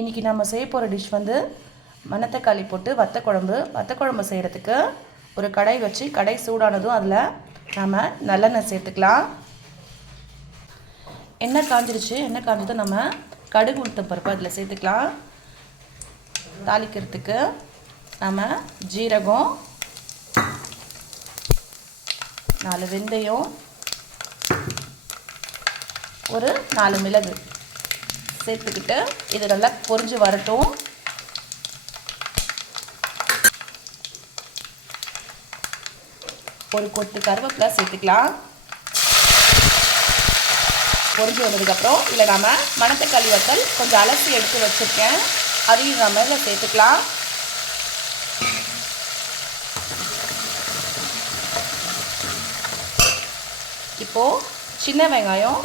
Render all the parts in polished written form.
இன்றைக்கி நம்ம செய்ய போகிற டிஷ் வந்து மணத்தக்காளி போட்டு வத்த குழம்பு செய்கிறதுக்கு ஒரு கடாய் வச்சு கடாய் சூடானதும் அதில் நம்ம நல்லெண்ணெய் சேர்த்துக்கலாம். எண்ணெய் காஞ்சதும் நம்ம கடுகு உளுத்தம் பருப்பு அதில் சேர்த்துக்கலாம். தாளிக்கிறதுக்கு நம்ம ஜீரகம், 4 வெந்தயம், ஒரு 4 மிளகு சேர்த்துக்கிட்டு இது நல்லா பொரிஞ்சு வரட்டும். ஒரு கொத்து கருவேப்பிலை சேர்த்துக்கலாம். பொரிஞ்சு வந்ததுக்கப்புறம் இல்லை நம்ம மணத்தக்காளி வத்தல் கொஞ்சம் அலசி எடுத்து வச்சுருக்கேன், அதையும் நம்ம இதில் சேர்த்துக்கலாம். இப்போது சின்ன வெங்காயம்,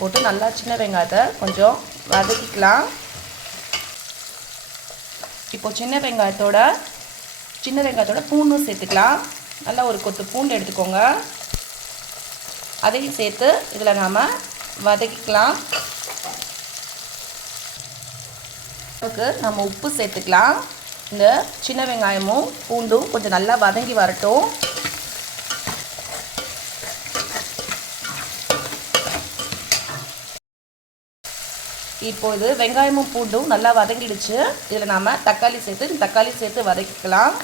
போட்டு நல்லா சின்ன வெங்காயத்தை கொஞ்சம் வதக்கிக்கலாம். இப்போது சின்ன வெங்காயத்தோட பூண்டும் சேர்த்துக்கலாம். நல்லா ஒரு கொத்து பூண்டு எடுத்துக்கோங்க, அதையும் சேர்த்து இதில் நாம் வதக்கிக்கலாம். நம்ம உப்பு சேர்த்துக்கலாம். இந்த சின்ன வெங்காயமும் பூண்டும் கொஞ்சம் நல்லா வதங்கி வரட்டும். இப்போது வெங்காயமும் பூண்டும் நல்லா வதங்கிடுச்சு. இதில் நாம் தக்காளி சேர்த்து வதக்கிக்கலாம்.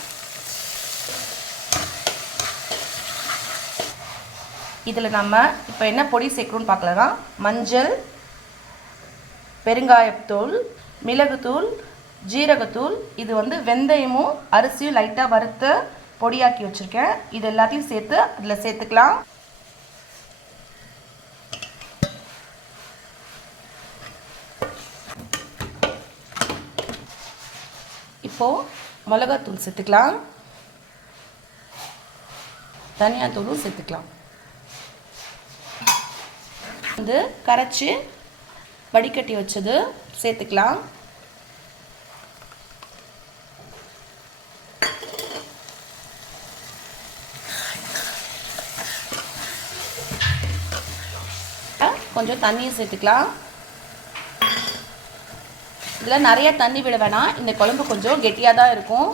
இதில் நம்ம இப்போ என்ன பொடி சேர்க்கணும்னு பார்க்கலாம். மஞ்சள், பெருங்காயத்தூள், மிளகுத்தூள், ஜீரகத்தூள், இது வந்து வெந்தயமும் அரிசியும் லைட்டாக வறுத்து பொடியாக்கி வச்சுருக்கேன். இது எல்லாத்தையும் சேர்த்து அதில் சேர்த்துக்கலாம். இப்போது மிளகாத்தூள் சேர்த்துக்கலாம், தனியாத்தூளும் சேர்த்துக்கலாம். வந்து கரைச்சி வடிகட்டி வச்சது சேர்த்துக்கலாம். கொஞ்சம் தண்ணியும் சேர்த்துக்கலாம். இதில் நிறைய தண்ணி விட வேணாம், இந்த குழம்பு கொஞ்சம் கெட்டியாக தான் இருக்கும்.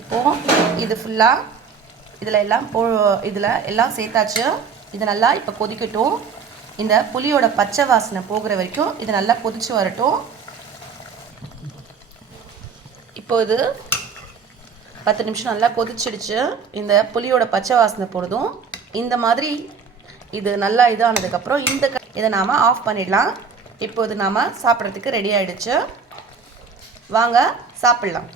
இப்போது இது ஃபுல்லாக இதில் எல்லாம் சேர்த்தாச்சு. இது நல்லா இப்போ கொதிக்கட்டும். இந்த புளியோட பச்சை வாசனை போகிற வரைக்கும் இது நல்லா கொதிச்சு வரட்டும். இப்போது 10 நிமிஷம் நல்லா கொதிச்சிடுச்சு. இந்த புளியோட பச்சை வாசனை போடுறதும் இந்த மாதிரி இது நல்லா இதானதுக்கப்புறம் இதை நாம் ஆஃப் பண்ணிடலாம். இப்போது நாம் சாப்பிட்றதுக்கு ரெடி ஆகிடுச்சு. வாங்க சாப்பிட்லாம்.